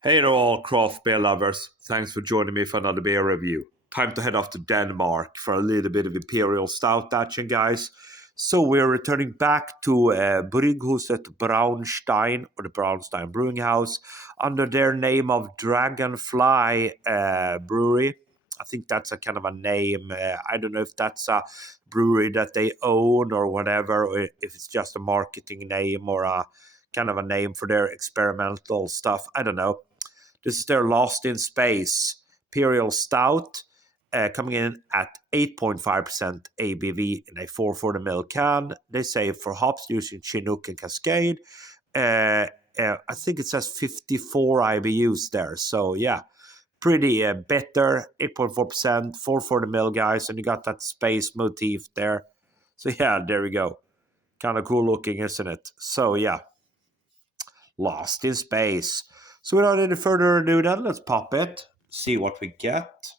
Hey there, all craft beer lovers. Thanks for joining me for another beer review. Time to head off to Denmark for a little bit of Imperial Stout action, guys. So we're returning back to Bryghuset Braunstein, or the Braunstein Brewing House, under their name of Dragonfly Brewery. I think that's a kind of a name. I don't know if that's a brewery that they own or whatever, or if it's just a marketing name or a kind of a name for their experimental stuff. I don't know. This is their Lost in Space Imperial Stout, coming in at 8.5% ABV in a 440 ml can. They say for hops using Chinook and Cascade. I think it says 54 IBUs there. So, yeah, pretty bitter, 8.4%, 440 ml, guys. And you got that space motif there. So, yeah, there we go. Kind of cool looking, isn't it? So, yeah, Lost in Space. So without any further ado then, let's pop it, see what we get.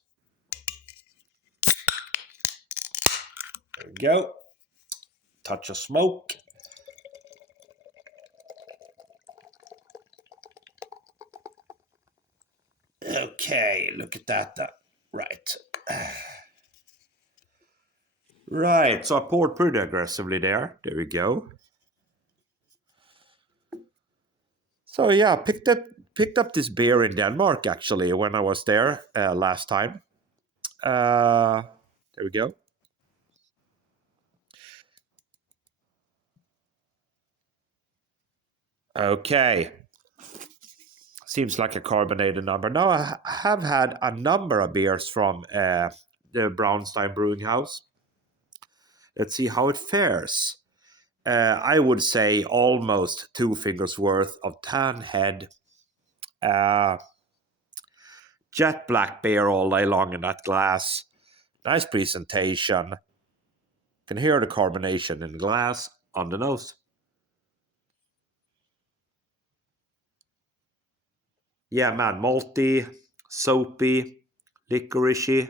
There we go. Touch of smoke. Okay, look at that. Right. Right, so I poured pretty aggressively there. There we go. So yeah, picked up this beer in Denmark actually when I was there last time. There we go. Okay. Seems like a carbonated number. Now, I have had a number of beers from the Braunstein Brewing House. Let's see how it fares. I would say almost two fingers worth of tan head. Uh, jet black beer all day long in that glass. Nice presentation. Can hear the carbonation in the glass on the nose. Yeah, man, malty, soapy, licoricey.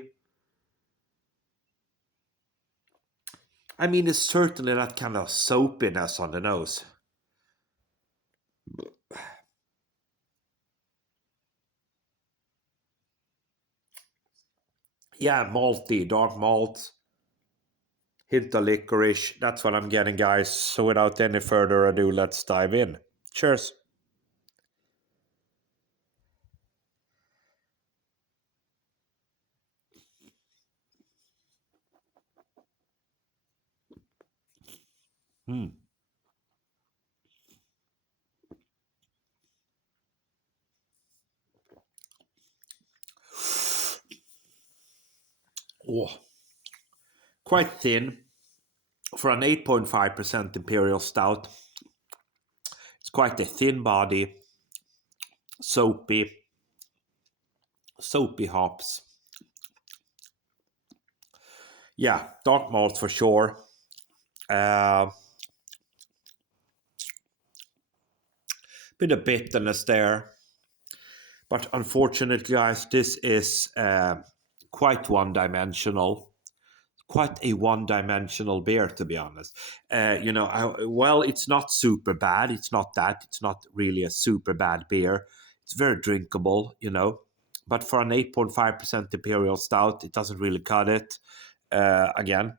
I mean, it's certainly that kind of soapiness on the nose. Yeah, malty, dark malt, hint of licorice. That's what I'm getting, guys. So without any further ado, let's dive in. Cheers. Hmm. Oh, quite thin for an 8.5% Imperial Stout. It's quite a thin body, soapy, soapy hops. Yeah, dark malt for sure. Uh, Bit of bitterness there. But unfortunately, guys, this is quite one-dimensional. Quite a one-dimensional beer, to be honest. Well, it's not super bad. It's not that. It's not really a super bad beer. It's very drinkable, But for an 8.5% Imperial Stout, it doesn't really cut it. Again,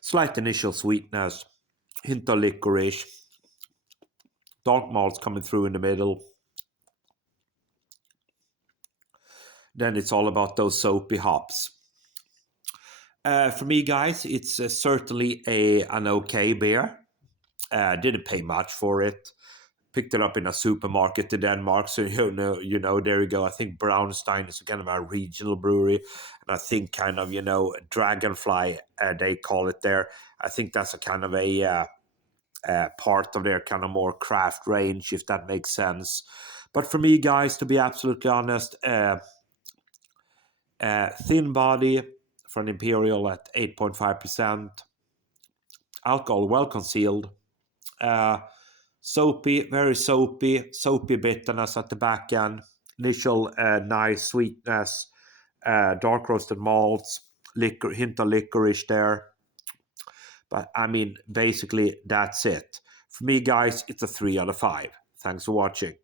slight initial sweetness, hint of licorice, dark malts coming through in the middle. Then it's all about those soapy hops. For me, guys, it's certainly an okay beer. Didn't pay much for it. Picked it up in a supermarket in Denmark, so there you go. I think Braunstein is kind of a regional brewery, and I think kind of Dragonfly, they call it there. I think that's a kind of a part of their kind of more craft range, if that makes sense. But for me, guys, to be absolutely honest, thin body for an Imperial at 8.5%. Alcohol well concealed. Uh, Soapy, very soapy bitterness at the back end. Initial nice sweetness, dark roasted malts, liquor, hint of licorice there. But I mean, basically, that's it. For me, guys, it's a 3 out of 5. Thanks for watching.